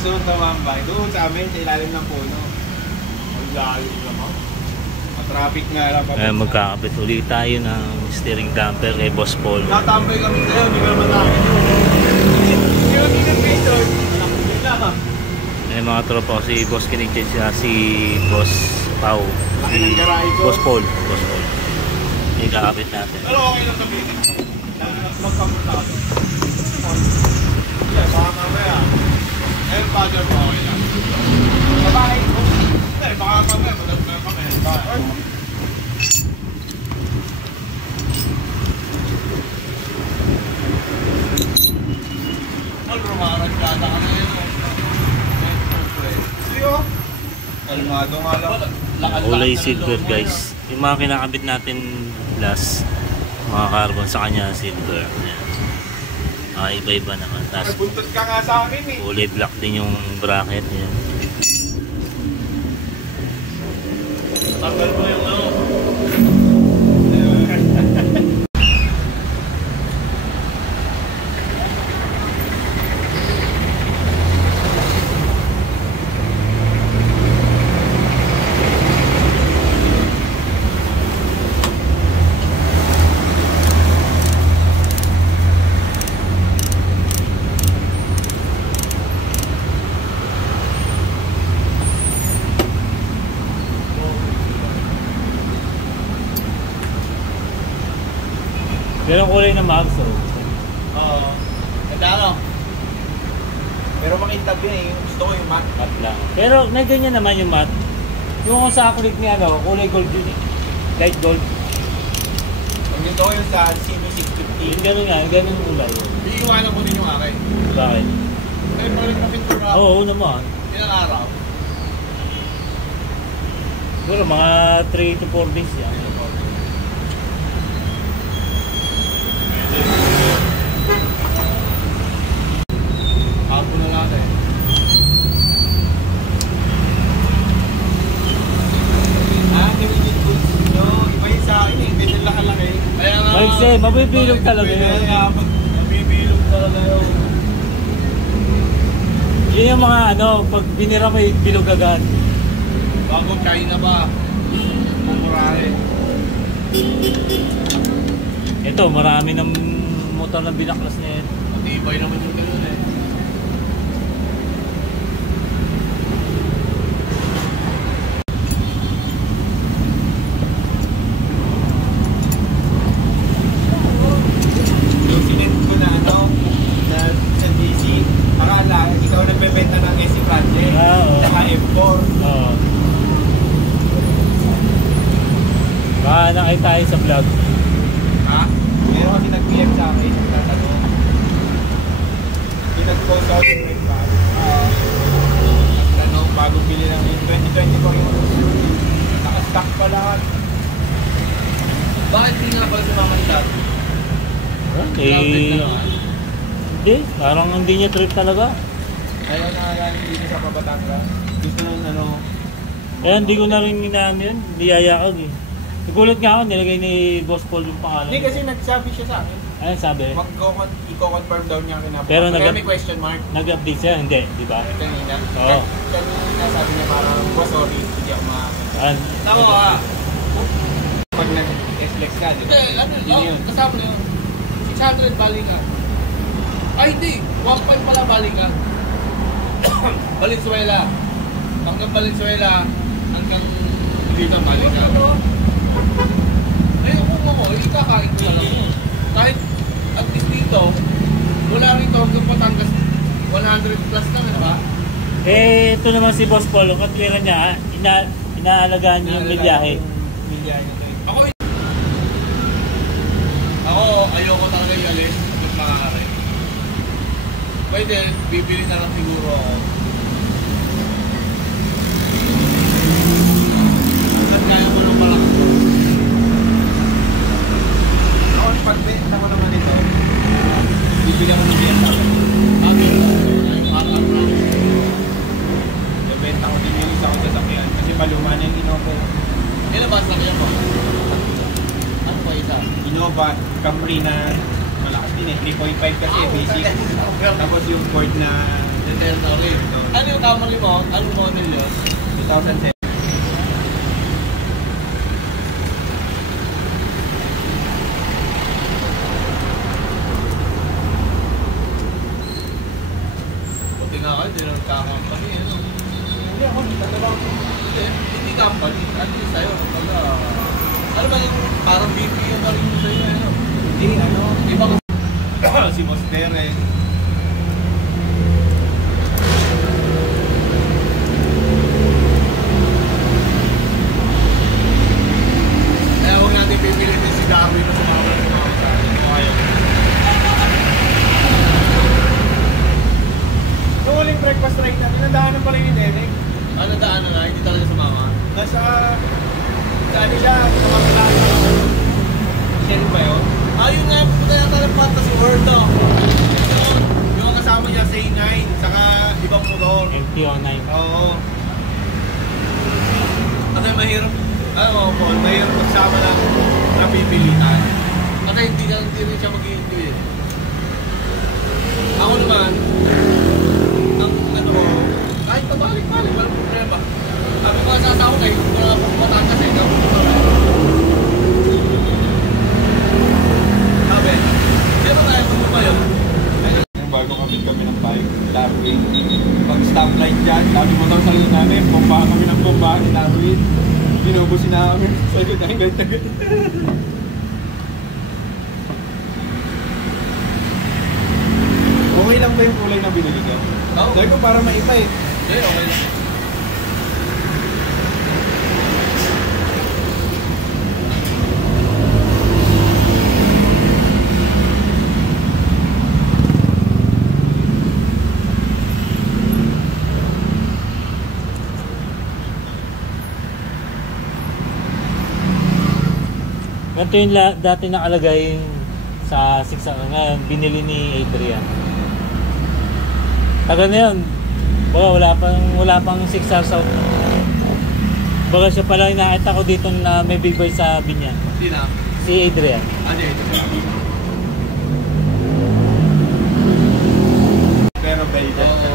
Quezon, tumambay. Doon sa amin, sa ilalim ng puno. Ang lalim naman. Traffic nga lang. Magkakabit ulit tayo ng steering damper kay Boss Paul. Natambay kami sa'yo, hindi ka naman namin. Hindi kami nag-picture. Alhamdulillah ka. Mga tropa ko, si Boss Kinigched siya, si Boss Pau, si Boss Paul. Yung kakabit natin. Pero okay lang sabihin. Magkapunta ka. Yeah, baka mamaya. Eh, bagay mo okay lang. Babae ko. Eh, baka mamaya. Madagdagan kami. Bakit? Rumarag yata ka na yun. Siyo? Kalmado nga lang. Kulay silver guys. Yung mga kinakabit natin last, mga carbon sa kanya silver. Iba-iba naman. Tapos buntot ka nga sa akin eh. kulay black din yung bracket niya. Tanggal mo yung ano. Pero kulay na mags, oh. Oo. Ganda ano? Pero makintab yun eh. Gusto ko yung matte. Matte lang. Pero may ganyan naman yung matte. Yung sa acrylic niya, ano, kulay gold yun eh. Light gold. Ang gusto ko yung sa CB650. Yung gano'n nga, gano'n yung kulay. Iiwanan ko din yung akin. Bakit? Eh, parang napintura ako. Oo naman. Ilang araw? Siguro mga 3 to 4 days yan. Hapo na natin. Nabibigit ko nyo. Iba yun sa akin eh. Ganyan laki-laki. Kaya nga. Maiksi, mabibilog talaga yun. Mabibilog talaga yun. Yun yung mga ano, pag binira mo yung bilog agad. Bago China ba? Pumurari. Ito, marami ng motor na binaklas na yun. Matibay naman yung gano'n eh. Yung sinend ko na ano, sa DC, akala, ikaw nagbebenta ng SC Project, saka M4. Oo. Baka nakita tayo sa vlog. Ha? Meron kasi nag-PM sa akin, nagtatanong. Pinag-post out yung red bag. Nagtanong, bago bili ng 2024 yung naka-stock pa lahat. Bakit hindi nga pala sumama ni Dad? Hindi, parang hindi niya trip talaga. Ayaw na yan dito sa Pabatangas. Gusto nang ano. Kaya hindi ko na rin inaano yun, niyayakag eh. Nagulat nga ako, nilagay ni Boss Paul yung pangalan. Hindi kasi nagsabi siya sa akin. Ano sabi? I-confirm daw niya kinapos. Pero kaya may question mark. Nag-update siya? Hindi, di ba? Kanina. Oo. Kanina sabi niya parang, sorry, hindi ako makakita. Tama ka. Pag nag-SLEX ka, di ba? Hindi, kasama na yun. 600 balik ka. Ay, hindi. 1.5 pala balik ka. Valenzuela. Hanggang Valenzuela, hanggang dito balik ka. Ngayon kung ako, hindi kakain ko lang mo. Kahit at least dito, wala rito hanggang Patangas, 100 plus lang, di ba? Eh, ito naman si Boss Paul, ang katwira niya, inaalagaan niya yung milyahe. Ako, ayoko talaga yung alis kung maaari. Pwede, bibili na lang siguro ako. Hanggang kaya mo nung malaki. Ako, pag-benta mo naman ito, bibili ako ng benta. Bibenta ko din yung isa ko sasakyan kasi paluma niya yung Innova. Ilan ba sasakyan mo? Ano ba isa? Innova, Camry na malakas din eh, 3.5 kasi basic. Tapos yung Ford na Okay. Ano yung Camry mo? Anong model yun? 2007. Buti nga kayo, hindi na nagkakampany. Hindi ako, nagtatrabaho ko. Hindi company. Ano yung sa'yo? Ano ba yung parang BP yung pa rin yung sa'yo? Hindi, ano. Iba ko. Si Boss Derek. Kaya huwag natin pipilitin si Darwin na sumama ng mga kasama. Ayaw. Yung huling breakfast ride natin, nandaanan pala ni Derek. Ano daan na hindi talaga sumama? Nasa, saan siya, sa Makalala. Siya ba yun? Ayun nga, pupunta yata ng Fantasy World to. Yung kasama niya sa A9, saka ibang motor. MT-09. Oo. Kasi mahirap. Ano mo, Paul, mahirap magsama ng napipilitan. Kasi hindi rin siya mag-i-enjoy eh. Ako naman, ang ano ko, kahit pabalik-balik, walang problema. Sabi ko nga sa asawa kayo, kung wala akong Batangas eh, kapag sabi, sino kaya mo ba yun? Yung bago kami ng bike, Darwin. Pag stoplight dyan, sabi mo daw sa rin namin, bomba kami ng bomba ni Darwin. Binubusin namin. Sabi ko, tagal-tagal. Okay lang ba yung kulay na binili ko? Oo. Sabi ko, para maiba eh. Okay, okay lang. Ganito yung dati nakalagay sa 6 ngayon, binili ni Adrian. Taga na yun. Baga, wala pang 6 hours out. Baga siya pala yung nakita ko dito na may big boy sa Binyan. Sino? Si Adrian. Ano yun? Pero belly Oo.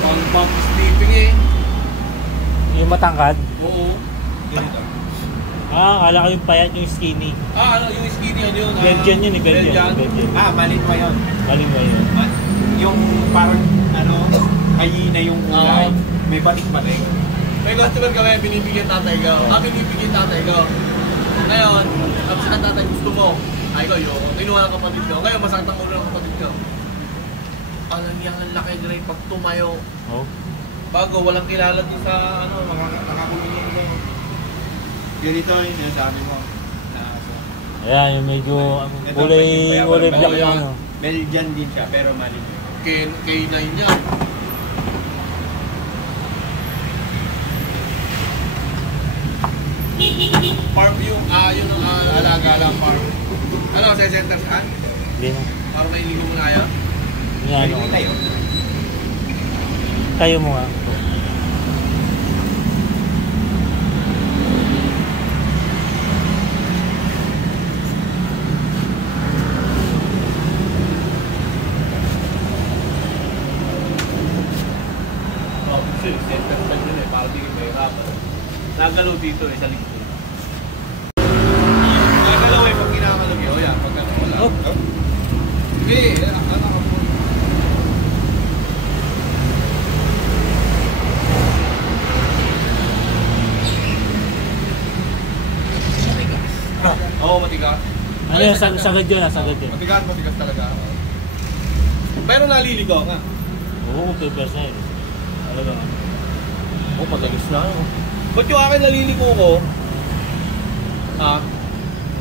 Pang bump sleeping eh. Yung matangkad. Oo. Ganito. Akala ko yung payat, yung skinny. Ano yung skinny yun? Belgian yun eh, Belgian. Malit pa yun. Galing ba yun? Yung parang, hayina yung kulay. May batik-batik. May customer kami, binibigyan tatay ko. Binibigyan tatay ko. Ngayon, sabi sa tatay, gusto mo. Ay ko, yun. Kinuha ng kapatid ko. Ngayon, masakit ang ulo ng kapatid ko. Alam niya, ang laki gray pag tumayo. Oh. Bago, walang kilala doon sa, nakakulong mo. Ganito yung sinasabi mo. Ayan, yung medyo kulay black yung ano. Belgian din siya, pero mali. K9 yan. Farm yung, yun ang alaga lang farm. Ano, sa center saan? Hindi na. Para may iligo mo na yan? Yan, ano. Tayo mo nga. Center saan yun eh, para di kayo mahirapan. Nagalaw dito eh, sa likod. Nagalaw eh, pag kinakalog yun. O yan, pag ano, wala. Oh. Hindi, Oo, matigas. Ano yun, sagad yun, sagad yun. Matigas talaga. Pero naliligo nga. Oo, 2%. Talaga. Oo, matagas na. Ba't yung akin naliligo ko?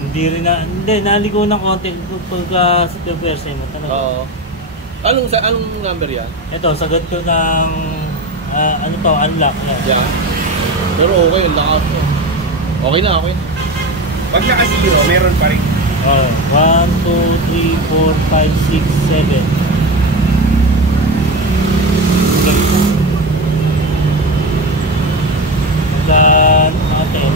Hindi, naligo ng konti pagka sa 2% mo talaga. Oo. Anong number yan? Ito, sagad ko ng, unlock yan. Yan. Pero okay, ang lakas mo. Okay na, okay na. Pag naka-zero, meron pa rin. Oh, 1, 2, 3, 4, 5, 6, 7. Dan natin.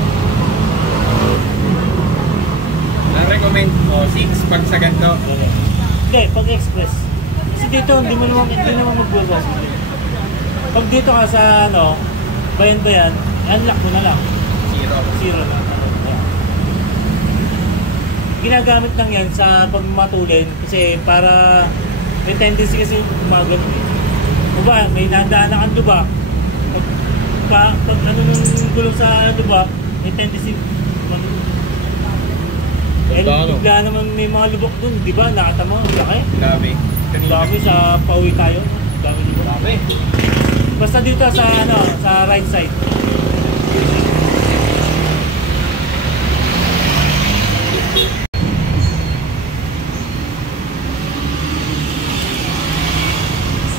Na-recommend mo 6 pag sa ganito. Hindi, pag express. Kasi dito, hindi naman magbugas. Pag dito ka sa ano, bayan-bayan, unlock mo na lang. Zero na. Ginagamit lang yan sa pagmamatulin kasi para may tendency kasi umagal. Diba, may nadaanan kang luba. Pag ano nung gulong sa luba, may tendency bigla naman may mga lubok dun, di ba? Nakata mo, laki. Dami. Dami sa pauwi tayo. Dami dito. Dami. Basta dito sa ano, sa right side.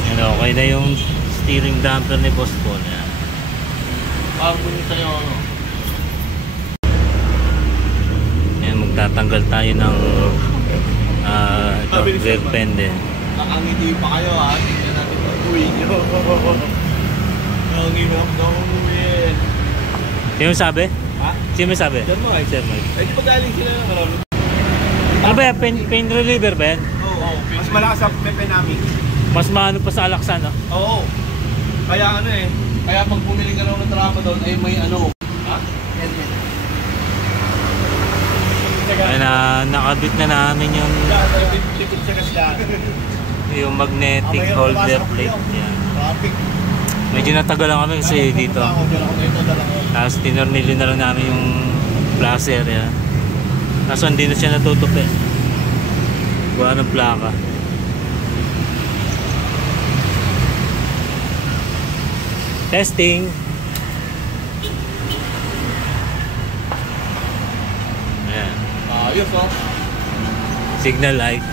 Yan, okay na yung steering damper ni Boss Paul. Yan. Pagpunta sa'yo ano? Yan, magtatanggal tayo ng rear fender. Nakangiti pa kayo ha. Tingnan natin kung uwi nyo. Nanginap na umuwi. Sino sabi? Ha? Sino sabi? Diyan mo ay. Sir Mike. Ay, di ba galing sila ng marami? Ano ba yan? Pain reliever ba yan? Oo. Mas malakas ang pepe namin. Mas maano pa sa alaksan, no? Oo. Kaya ano eh. Kaya pag bumili ka lang ng trapa doon, ay may ano. Ha? Helmet. Ay nakabit na namin yung Tipid sa kasla. magnetic holder plate. Yan. Traffic. Medyo natagal lang kami kasi dito. Tapos tinornilyo na lang namin yung placer. Yan. Kaso hindi na siya natutupi. Gawa ng plaka. Testing. Ayan. Ayos oh. Signal light.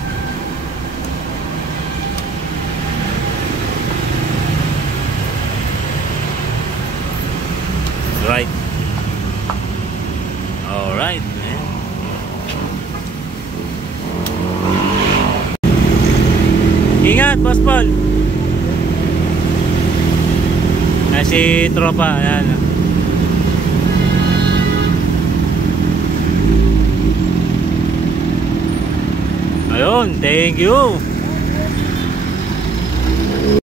Right. Alright. Ingat, Boss Paul. Si tropa, ayan. Ayun, thank you.